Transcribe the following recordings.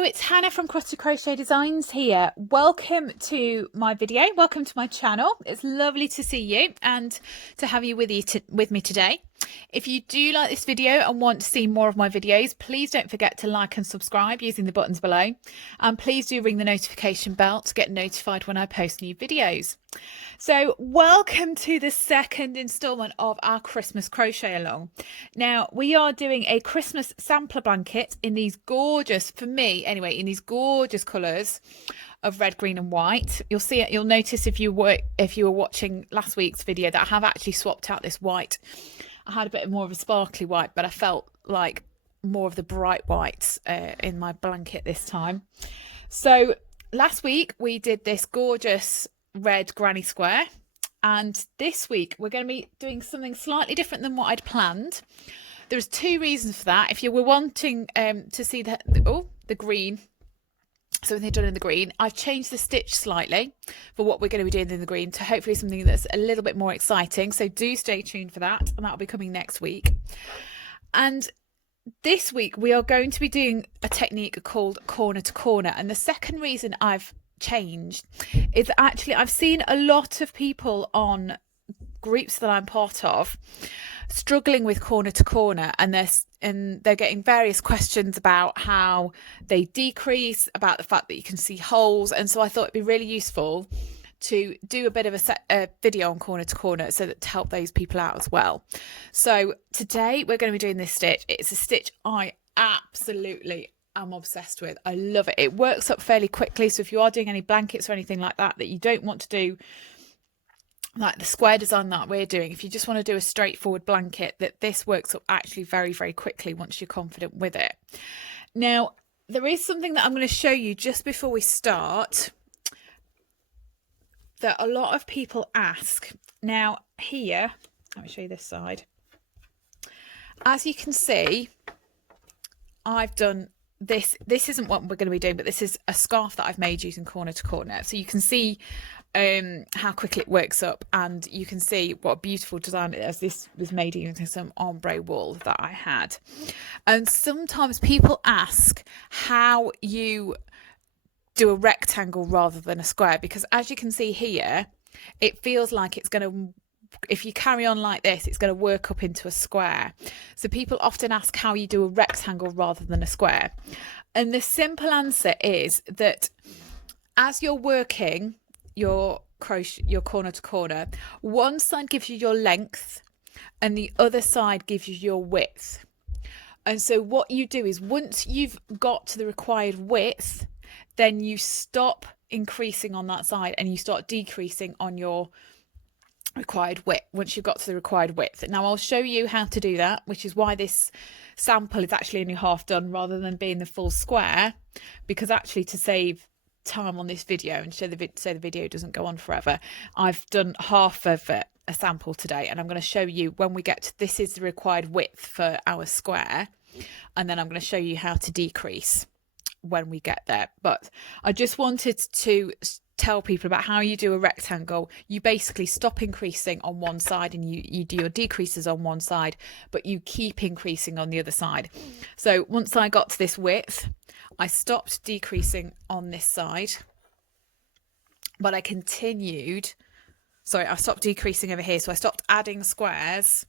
Hello, it's Hannah from Crusty Crochet Designs here. Welcome to my video. Welcome to my channel. It's lovely to see you and to have you with me today. If you do like this video and want to see more of my videos, please don't forget to like and subscribe using the buttons below. And please do ring the notification bell to get notified when I post new videos. So welcome to the second installment of our Christmas crochet along. Now we are doing a Christmas sampler blanket in these gorgeous, for me anyway, in these gorgeous colours of red, green and white. You'll see it, you'll notice if you were watching last week's video that I have actually swapped out this white. I had a bit more of a sparkly white, but I felt like more of the bright whites in my blanket this time. So last week we did this gorgeous red granny square, and this week we're going to be doing something slightly different than what I'd planned. There's two reasons for that. If you were wanting to see the green, so they're done in the green, I've changed the stitch slightly for what we're going to be doing in the green to hopefully something that's a little bit more exciting. So do stay tuned for that, and that'll be coming next week. And this week we are going to be doing a technique called corner to corner. And the second reason I've changed is actually I've seen a lot of people on groups that I'm part of struggling with corner to corner, and they're getting various questions about how they decrease, about the fact that you can see holes. And so I thought it'd be really useful to do a bit of a video on corner to corner so that to help those people out as well. So today we're going to be doing this stitch. It's a stitch I absolutely am obsessed with. I love it. It works up fairly quickly. So if you are doing any blankets or anything like that you don't want to do like the square design that we're doing, if you just want to do a straightforward blanket, that this works up actually very, very quickly once you're confident with it. Now, there is something that I'm going to show you just before we start that a lot of people ask. Now, here, let me show you this side. As you can see, I've done this. This isn't what we're going to be doing, but this is a scarf that I've made using corner to corner. So you can see how quickly it works up, and you can see what a beautiful design it is. This was made using some ombre wool that I had. And sometimes people ask how you do a rectangle rather than a square, because as you can see here, it feels like it's going to, if you carry on like this, it's going to work up into a square. So people often ask how you do a rectangle rather than a square. And the simple answer is that as you're working your crochet, your corner to corner, one side gives you your length and the other side gives you your width. And so what you do is once you've got to the required width, then you stop increasing on that side and you start decreasing on your required width once you've got to the required width. Now I'll show you how to do that, which is why this sample is actually only half done rather than being the full square, because actually to save time on this video and so the video doesn't go on forever, I've done half of a sample today, and I'm going to show you when we get to this is the required width for our square, and then I'm going to show you how to decrease when we get there. But I just wanted to tell people about how you do a rectangle. You basically stop increasing on one side and you do your decreases on one side, but you keep increasing on the other side. So once I got to this width, I stopped decreasing on this side, but I continued. Sorry, I stopped decreasing over here. So I stopped adding squares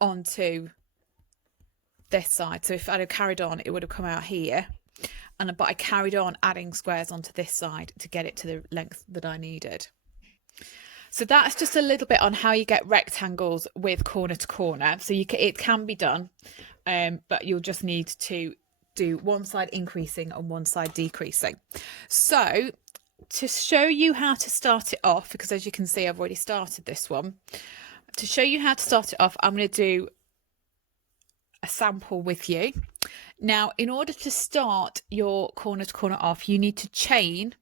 onto this side. So if I'd have carried on, it would have come out here. But I carried on adding squares onto this side to get it to the length that I needed. So that's just a little bit on how you get rectangles with corner to corner. So it can be done, but you'll just need to do one side increasing and one side decreasing. So to show you how to start it off, because as you can see, I've already started this one. To show you how to start it off, I'm going to do a sample with you. Now, in order to start your corner to corner off, you need to chain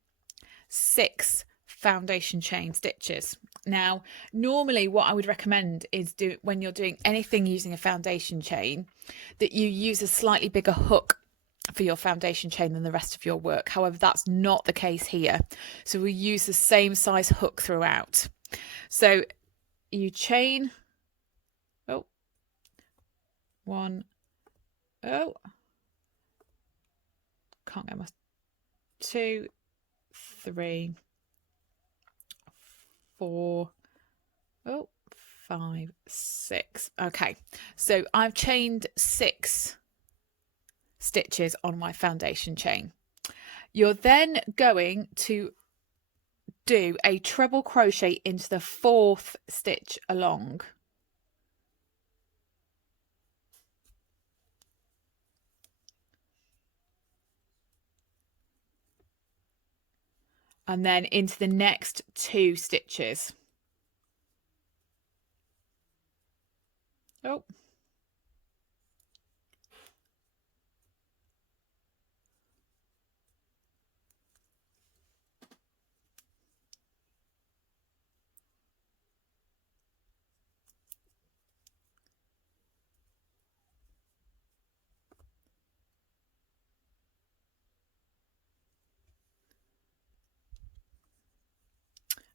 6 foundation chain stitches. Now, normally what I would recommend is when you're doing anything using a foundation chain, that you use a slightly bigger hook for your foundation chain than the rest of your work. However, that's not the case here. So we use the same size hook throughout. So you chain, 1, can't get my 2, 3, 4, 5, 6. Okay, so I've chained 6 stitches on my foundation chain. You're then going to do a treble crochet into the 4th stitch along. And then into the next 2 stitches. Oh.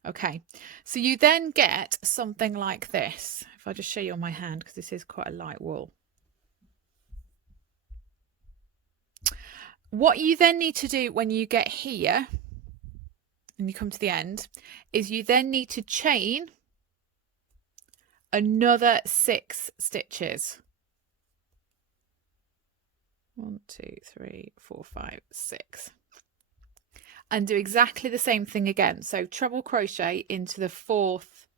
Okay, so you then get something like this. If I just show you on my hand, because this is quite a light wool. What you then need to do when you get here and you come to the end is you then need to chain another 6 stitches. 1, 2, 3, 4, 5, 6. And do exactly the same thing again. So treble crochet into the 4th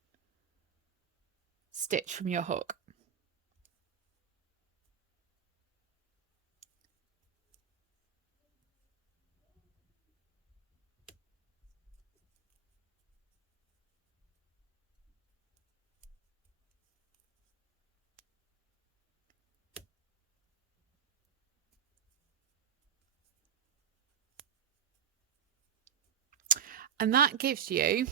stitch from your hook. And that gives you,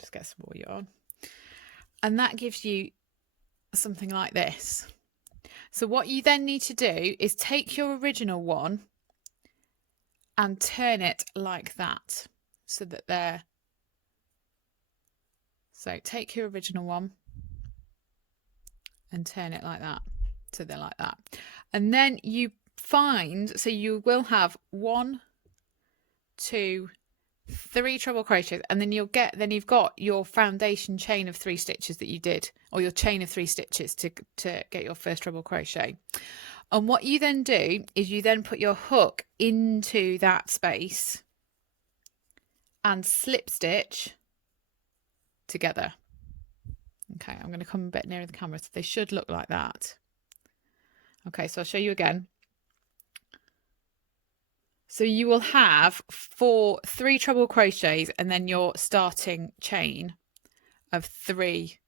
just get some more yarn, and that gives you something like this. So what you then need to do is take your original one and turn it like that, so that they're, so take your original one and turn it like that, so they're like that. And then you find, so you will have 1, 2, 3 treble crochets, and then you've got your foundation chain of 3 stitches that you did, or your chain of 3 stitches to get your first treble crochet. And what you then do is you then put your hook into that space and slip stitch together. Okay, I'm going to come a bit nearer the camera, so they should look like that. Okay, so I'll show you again. So you will have 3 treble crochets and then your starting chain of 3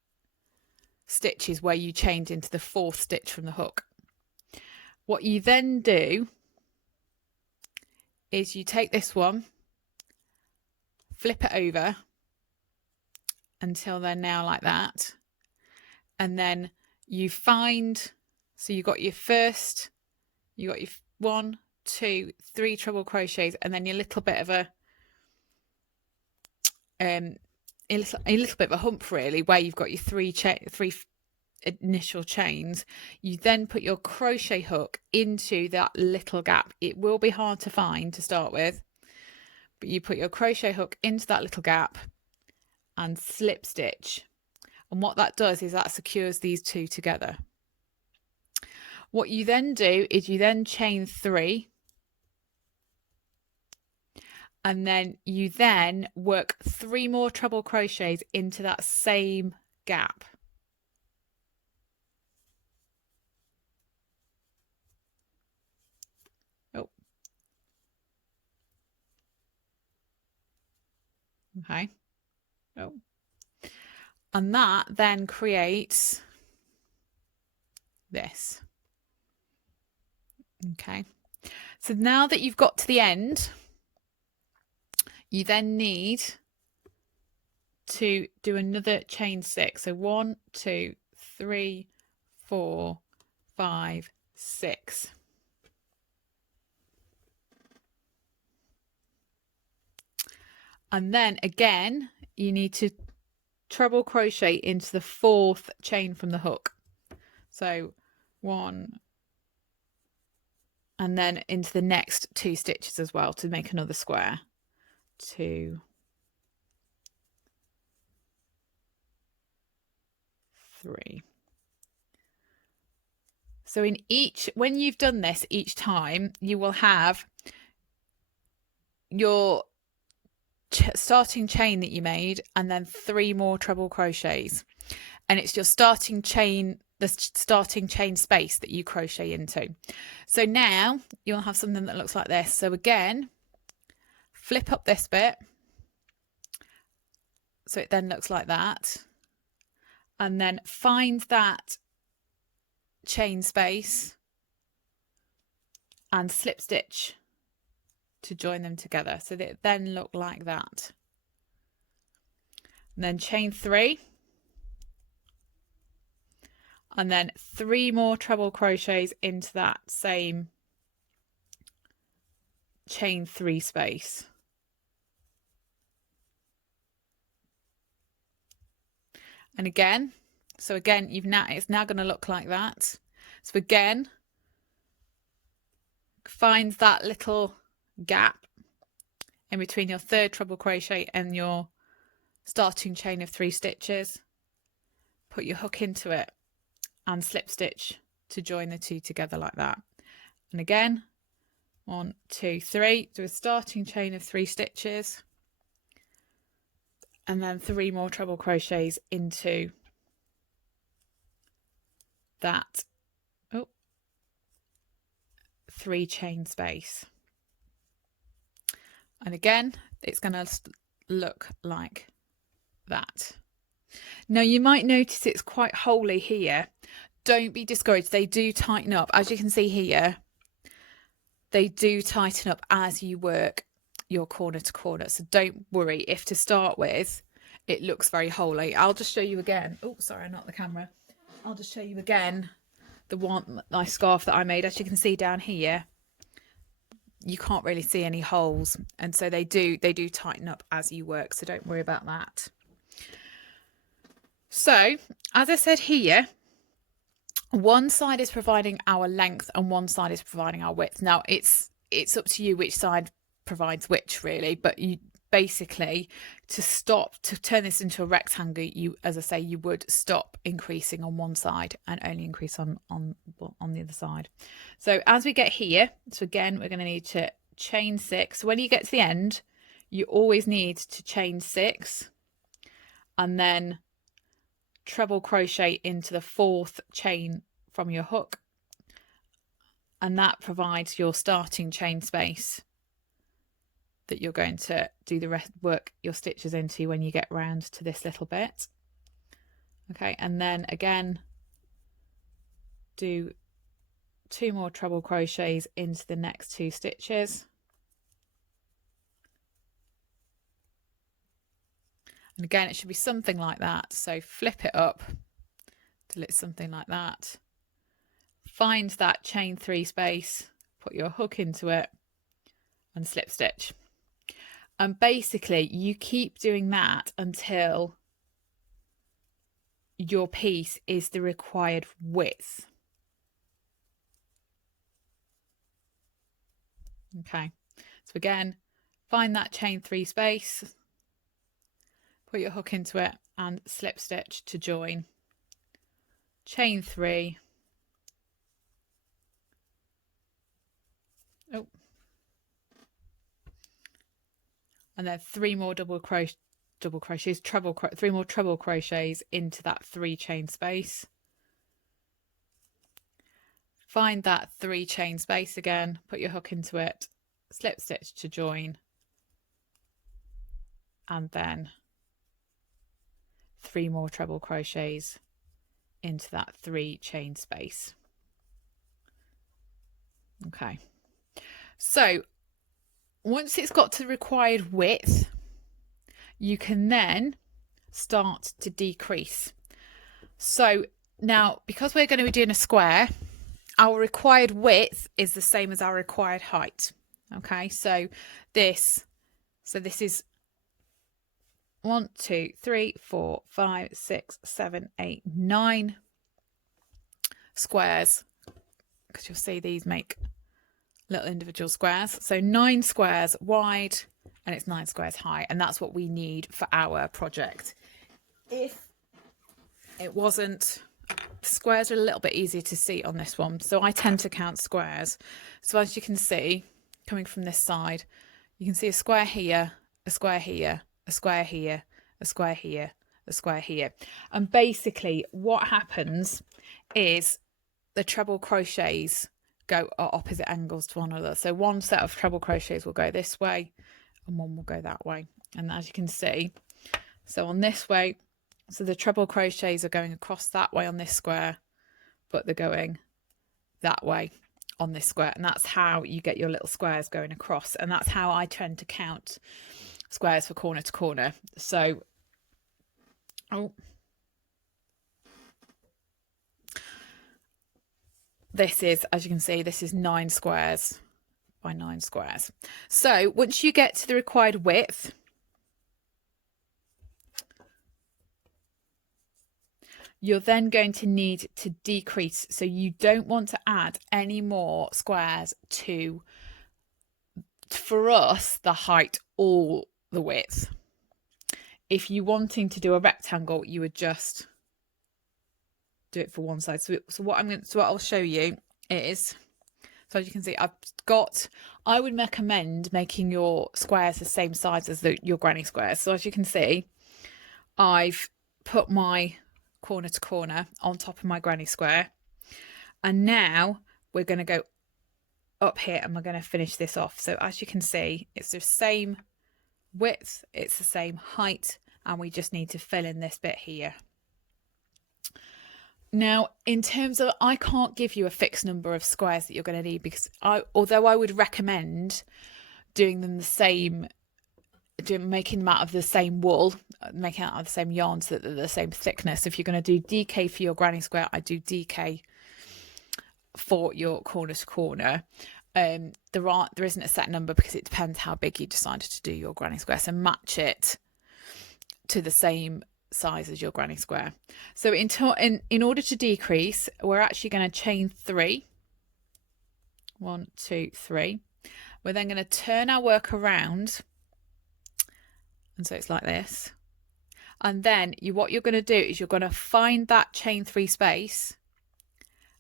stitches where you chained into the 4th stitch from the hook. What you then do is you take this one, flip it over until they're now like that, and then you find, so you got your 1, 2, 3 treble crochets, and then your little bit of a little bit of a hump really, where you've got your 3 initial chains. You then put your crochet hook into that little gap. It will be hard to find to start with, but you put your crochet hook into that little gap and slip stitch, and what that does is that secures these 2 together. What you then do is you then chain 3, and then you then work 3 more treble crochets into that same gap. Oh. Okay. Oh. And that then creates this. Okay. So now that you've got to the end, you then need to do another chain 6. So 1, 2, 3, 4, 5, 6. And then again, you need to treble crochet into the 4th chain from the hook. So 1, and then into the next 2 stitches as well to make another square. 2, 3. So in each, when you've done this each time, you will have your starting chain that you made and then 3 more treble crochets, and it's your starting chain, the starting chain space that you crochet into. So now you'll have something that looks like this. So again, flip up this bit so it then looks like that, and then find that chain space and slip stitch to join them together so that it then look like that. And then chain 3, and then 3 more treble crochets into that same chain 3 space. And again, so again, it's now going to look like that. So again, find that little gap in between your 3rd treble crochet and your starting chain of 3 stitches, put your hook into it and slip stitch to join the 2 together like that. And again, 1, 2, 3, do a starting chain of 3 stitches, and then 3 more treble crochets into that 3 chain space. And again, it's going to look like that. Now you might notice it's quite holy here. Don't be discouraged. They do tighten up. As you can see here, they do tighten up as you work your corner to corner. So don't worry if to start with it looks very holy. I'll just show you again. Oh, sorry, I knocked the camera. I'll just show you again my scarf that I made. As you can see down here, you can't really see any holes, and so they do tighten up as you work, so don't worry about that. So as I said here, one side is providing our length and one side is providing our width. Now it's up to you which side provides which, really, but you basically, to turn this into a rectangle, you, as I say, you would stop increasing on one side and only increase on the other side. So as we get here, so again, we're going to need to chain 6. So when you get to the end, you always need to chain 6 and then treble crochet into the 4th chain from your hook, and that provides your starting chain space that you're going to do the rest, work your stitches into when you get round to this little bit. Okay, and then again do 2 more treble crochets into the next 2 stitches, and again it should be something like that. So flip it up till it's something like that, find that chain 3 space, put your hook into it and slip stitch. And basically you keep doing that until your piece is the required width. Okay, so again, find that chain 3 space, put your hook into it and slip stitch to join, chain 3, and then 3 more treble crochets, 3 more treble crochets into that 3 chain space. Find that 3 chain space again, put your hook into it, slip stitch to join, and then 3 more treble crochets into that 3 chain space. Okay, so once it's got to the required width, you can then start to decrease. So now, because we're going to be doing a square, our required width is the same as our required height. Okay, so this is 1, 2, 3, 4, 5, 6, 7, 8, 9 squares, because you'll see these make little individual squares. So 9 squares wide and it's 9 squares high. And that's what we need for our project. If it wasn't, squares are a little bit easier to see on this one. So I tend to count squares. So as you can see, coming from this side, you can see a square here, a square here, a square here, a square here, a square here. And basically what happens is the treble crochets go at opposite angles to one another. So one set of treble crochets will go this way and one will go that way. And as you can see, so on this way, so the treble crochets are going across that way on this square, but they're going that way on this square. And that's how you get your little squares going across. And that's how I tend to count squares for corner to corner. So, this is, as you can see, this is 9 squares by 9 squares. So once you get to the required width, you're then going to need to decrease. So you don't want to add any more squares to, for us, the height or the width. If you're wanting to do a rectangle, you would just do it for one side. So what I'll show you is, so as you can see, I would recommend making your squares the same size as your granny squares. So as you can see, I've put my corner to corner on top of my granny square. And now we're going to go up here and we're going to finish this off. So as you can see, it's the same width, it's the same height, and we just need to fill in this bit here. Now, in terms of, I can't give you a fixed number of squares that you're going to need, because although I would recommend doing them the same, making them out of the same wool, making out of the same yarn so that they're the same thickness. If you're going to do DK for your granny square, I do DK for your corner to corner. There isn't a set number because it depends how big you decided to do your granny square. So match it to the same size as your granny square. So in order to decrease, we're actually going to chain 3. 1, 2, 3. We're then going to turn our work around, and so it's like this. And then what you're going to do is you're going to find that chain 3 space,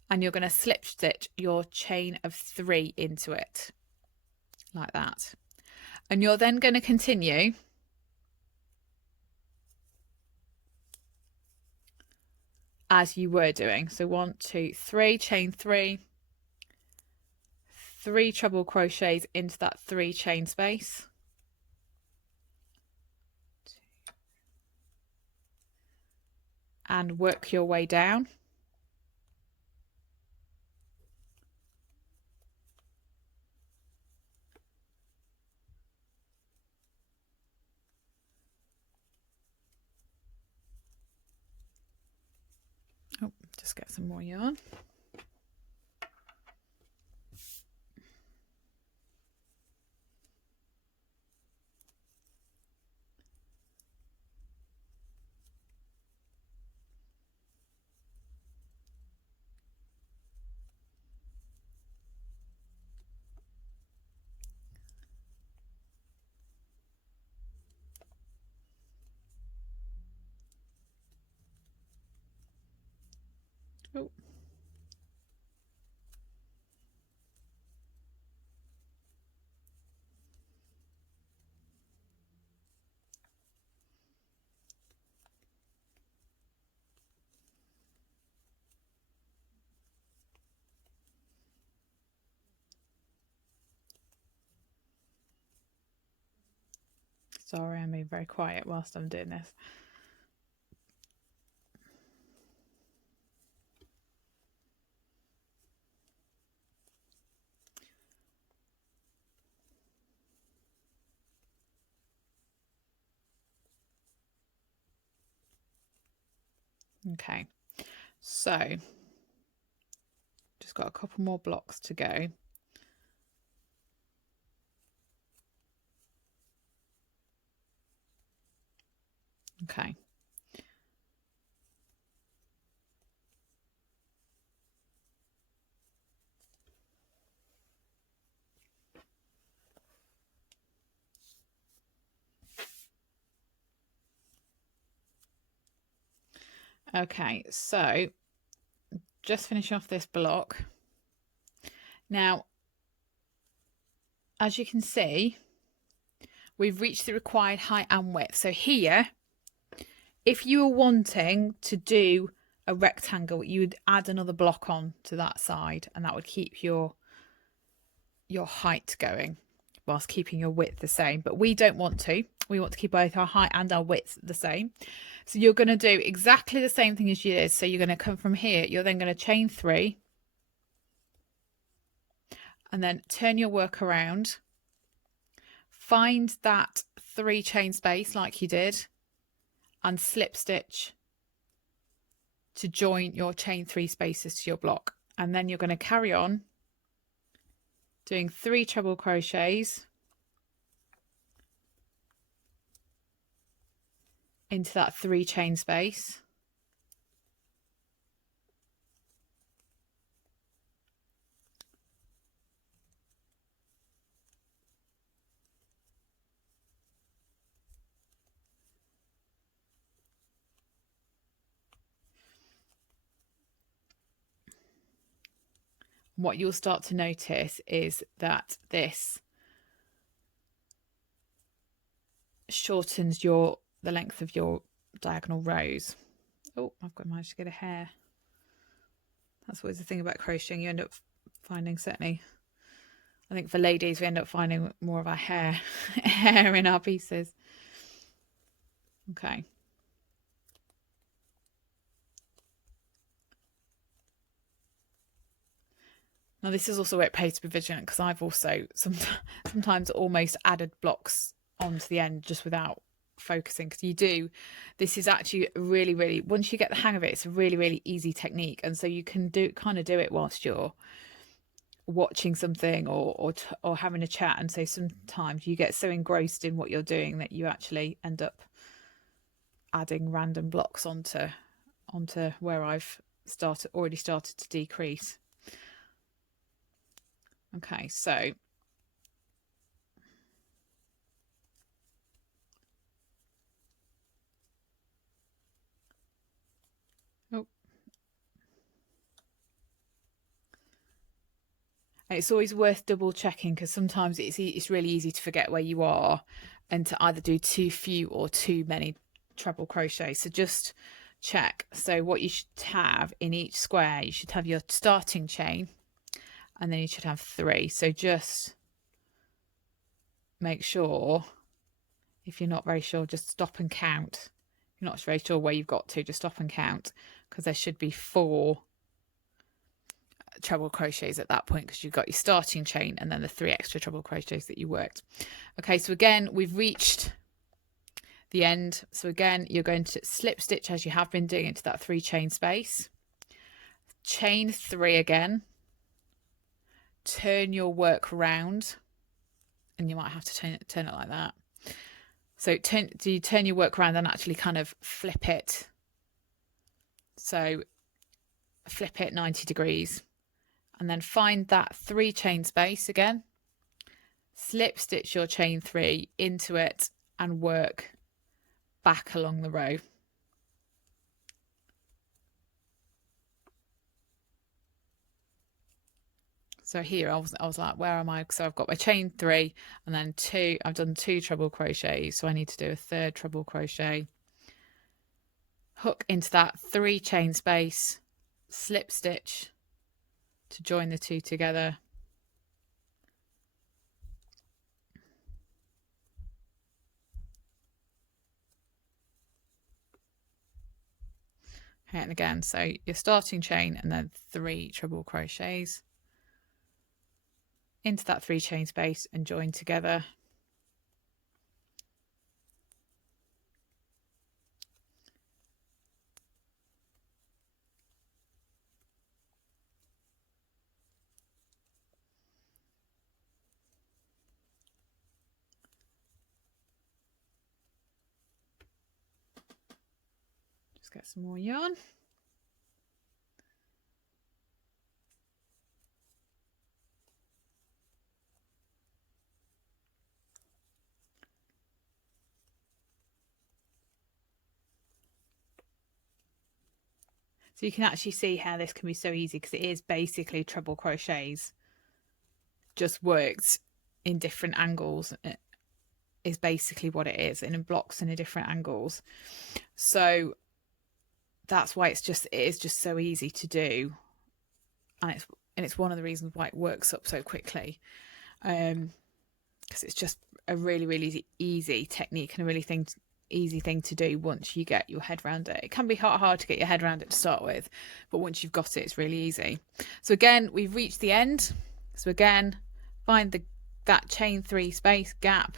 and you're going to slip stitch your chain of 3 into it, like that. And you're then going to continue as you were doing. So 1, 2, 3, chain 3, 3 treble crochets into that 3 chain space, and work your way down. Oh, just get some more yarn. Oh. Sorry, I'm being very quiet whilst I'm doing this. Okay, so just got a couple more blocks to go. Okay. Okay, so just finishing off this block. Now, as you can see, we've reached the required height and width. So here, if you were wanting to do a rectangle, you would add another block on to that side, and that would keep your height going whilst keeping your width the same. But we don't want to. We want to keep both our height and our width the same. So you're going to do exactly the same thing as you did. So you're going to come from here. You're then going to chain 3 and then turn your work around. Find that 3 chain space like you did and slip stitch to join your chain 3 spaces to your block. And then you're going to carry on doing 3 treble crochets into that 3 chain space. What you'll start to notice is that this shortens the length of your diagonal rows. Oh, I've got to manage to get a hair. That's always the thing about crocheting. You end up finding, certainly, I think for ladies, we end up finding more of our hair in our pieces. Okay. Now this is also where it pays to be vigilant, because I've also sometimes almost added blocks onto the end just without focusing, because this is actually really, once you get the hang of it, it's a really easy technique, and so you can do it whilst you're watching something or having a chat, and so sometimes you get so engrossed in what you're doing that you actually end up adding random blocks onto where I've already started to decrease. Okay, so it's always worth double checking, because sometimes it's really easy to forget where you are and to either do too few or too many treble crochets. So just check. So what you should have in each square, you should have your starting chain, and then you should have 3. So just make sure, if you're not very sure, just stop and count. If you're not very sure where you've got to, just stop and count, because there should be 4 treble crochets at that point, because you've got your starting chain and then the 3 extra treble crochets that you worked. Okay, so again, we've reached the end. So again, you're going to slip stitch as you have been doing into that 3 chain space, chain 3 again, turn your work round, and you might have to turn it like that. So do you turn your work around and actually kind of flip it? So flip it 90 degrees, and then find that 3 chain space again, slip stitch your chain 3 into it and work back along the row. So here I was like, where am I? So I've got my chain 3 and then 2. I've done 2 treble crochets, so I need to do a 3rd treble crochet, hook into that 3 chain space, slip stitch to join the 2 together, and again, so your starting chain and then 3 treble crochets into that 3 chain space and join together. Just get some more yarn. So you can actually see how this can be so easy, because it is basically treble crochets just worked in different angles. It is basically what it is, and in blocks and in different angles. So that's why it is just so easy to do, and it's one of the reasons why it works up so quickly, because it's just a really easy technique and a really easy thing to do once you get your head around it. It can be hard to get your head around it to start with, but once you've got it, it's really easy. So again, we've reached the end. So again, find that chain 3 space gap,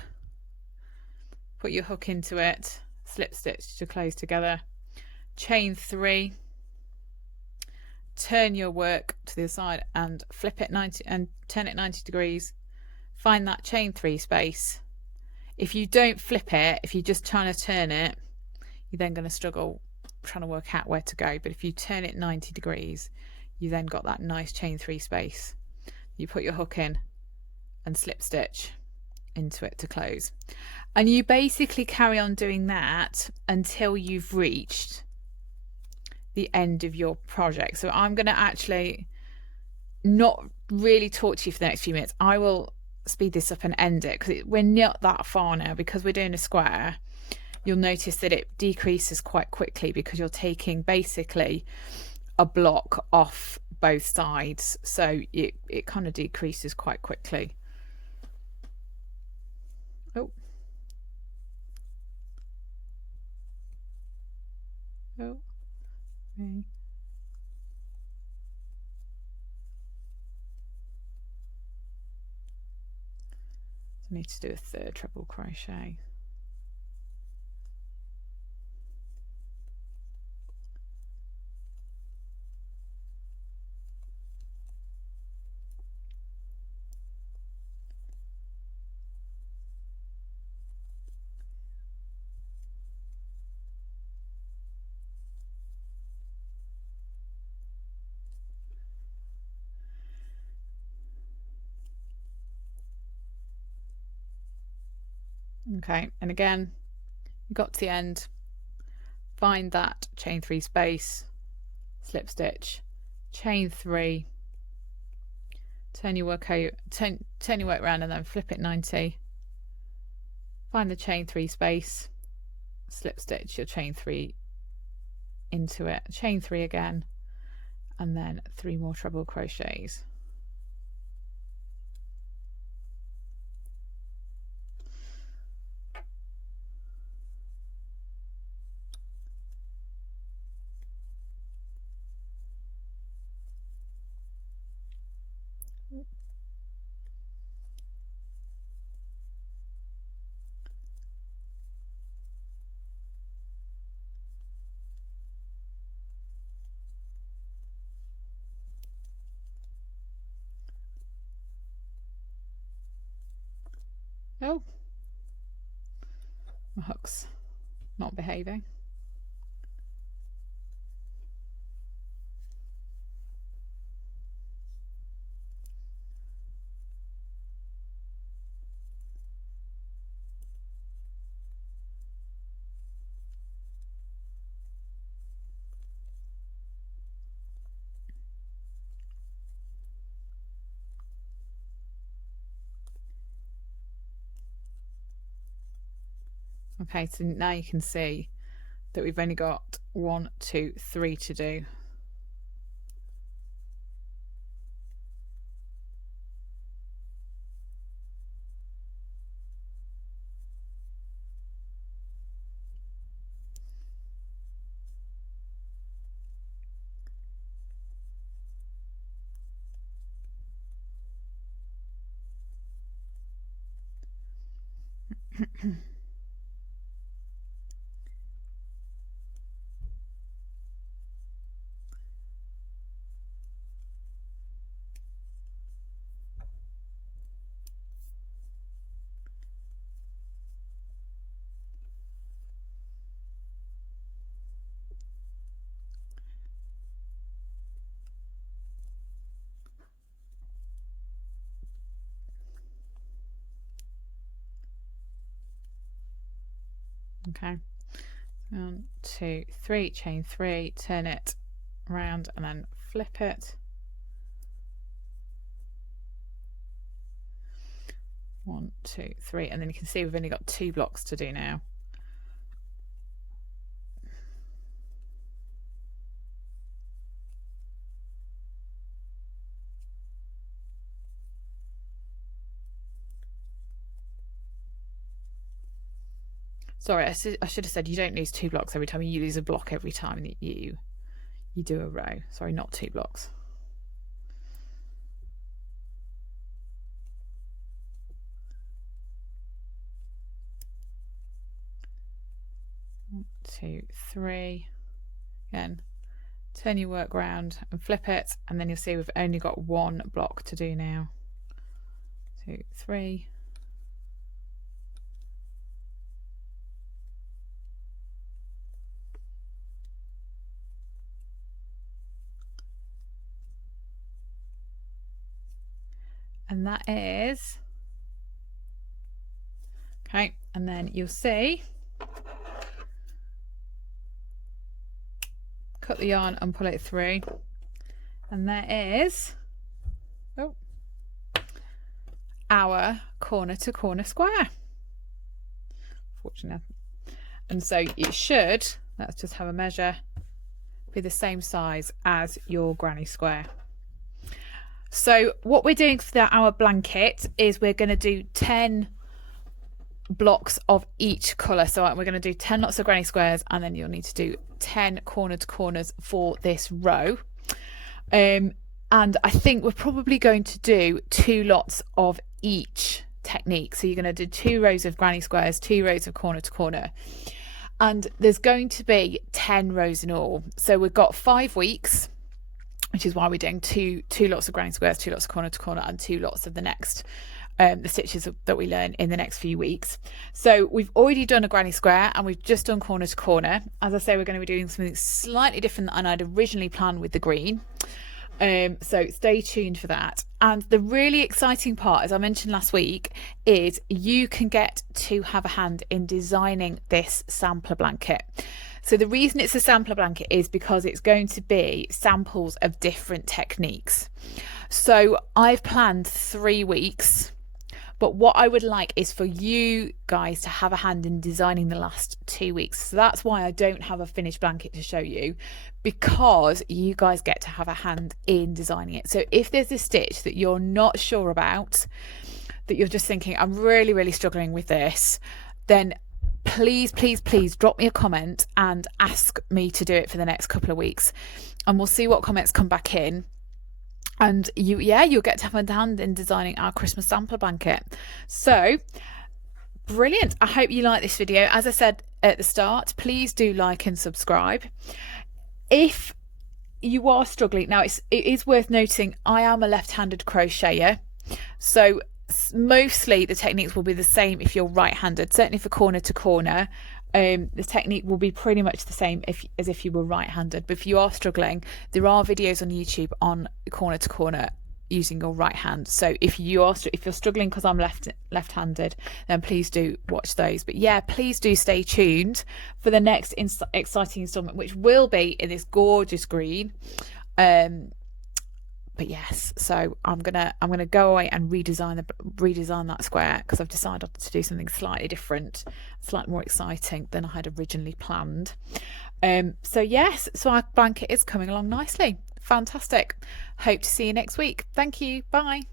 put your hook into it, slip stitch to close together, chain 3, turn your work to the other side and flip it 90 and turn it 90 degrees. Find that chain 3 space. If you don't flip it, if you're just trying to turn it, you're then going to struggle trying to work out where to go. But if you turn it 90 degrees, you then got that nice chain 3 space. You put your hook in and slip stitch into it to close. And you basically carry on doing that until you've reached the end of your project. So I'm going to actually not really talk to you for the next few minutes. I will speed this up and end it, because we're not that far now. Because we're doing a square, you'll notice that it decreases quite quickly, because you're taking basically a block off both sides, so it kind of decreases quite quickly. Oh, okay. I need to do a third treble crochet. Okay, and again, you got to the end, find that chain 3 space, slip stitch, chain 3, turn your work around and then flip it 90. Find the chain 3 space, slip stitch your chain 3 into it, chain 3 again, and then 3 more treble crochets. Oh, my hook's not behaving. Okay, so now you can see that we've only got 1, 2, 3 to do. Okay, 1, 2, 3, chain 3, turn it round and then flip it. 1, 2, 3, and then you can see we've only got 2 blocks to do now. Sorry, I should have said you don't lose 2 blocks every time. You lose a block every time that you do a row. Sorry, not 2 blocks. One, 2, 3. Again, turn your work round and flip it, and then you'll see we've only got 1 block to do now. 2, 3. And that is okay, and then you'll see, cut the yarn and pull it through, and there is our corner to corner square. Fortunately, and so it should, let's just have a measure, be the same size as your granny square. So what we're doing for our blanket is we're going to do 10 blocks of each colour. So we're going to do 10 lots of granny squares, and then you'll need to do 10 corner to corners for this row. And I think we're probably going to do 2 lots of each technique. So you're going to do 2 rows of granny squares, 2 rows of corner to corner, and there's going to be 10 rows in all. So we've got 5 weeks, which is why we're doing two lots of granny squares, 2 lots of corner to corner, and 2 lots of the next the stitches that we learn in the next few weeks. So we've already done a granny square and we've just done corner to corner. As I say, we're going to be doing something slightly different than I'd originally planned with the green. So stay tuned for that. And the really exciting part, as I mentioned last week, is you can get to have a hand in designing this sampler blanket. So the reason it's a sampler blanket is because it's going to be samples of different techniques. So I've planned 3 weeks, but what I would like is for you guys to have a hand in designing the last 2 weeks. So that's why I don't have a finished blanket to show you, because you guys get to have a hand in designing it. So if there's a stitch that you're not sure about, that you're just thinking, I'm really, really struggling with this, then please drop me a comment and ask me to do it for the next couple of weeks, and we'll see what comments come back in, and you'll get to have a hand in designing our Christmas sampler blanket. So brilliant. I hope you like this video. As I said at the start, please do like and subscribe. If you are struggling, now it is worth noting I am a left-handed crocheter, so mostly the techniques will be the same if you're right-handed. Certainly for corner to corner, the technique will be pretty much the same as if you were right-handed. But if you are struggling, there are videos on YouTube on corner to corner using your right hand. So if you're struggling because I'm left-handed, then please do watch those. But yeah, please do stay tuned for the next exciting installment, which will be in this gorgeous green. But yes, so I'm gonna go away and redesign that square, because I've decided to do something slightly different, slightly more exciting than I had originally planned. So yes, so our blanket is coming along nicely. Fantastic. Hope to see you next week. Thank you. Bye.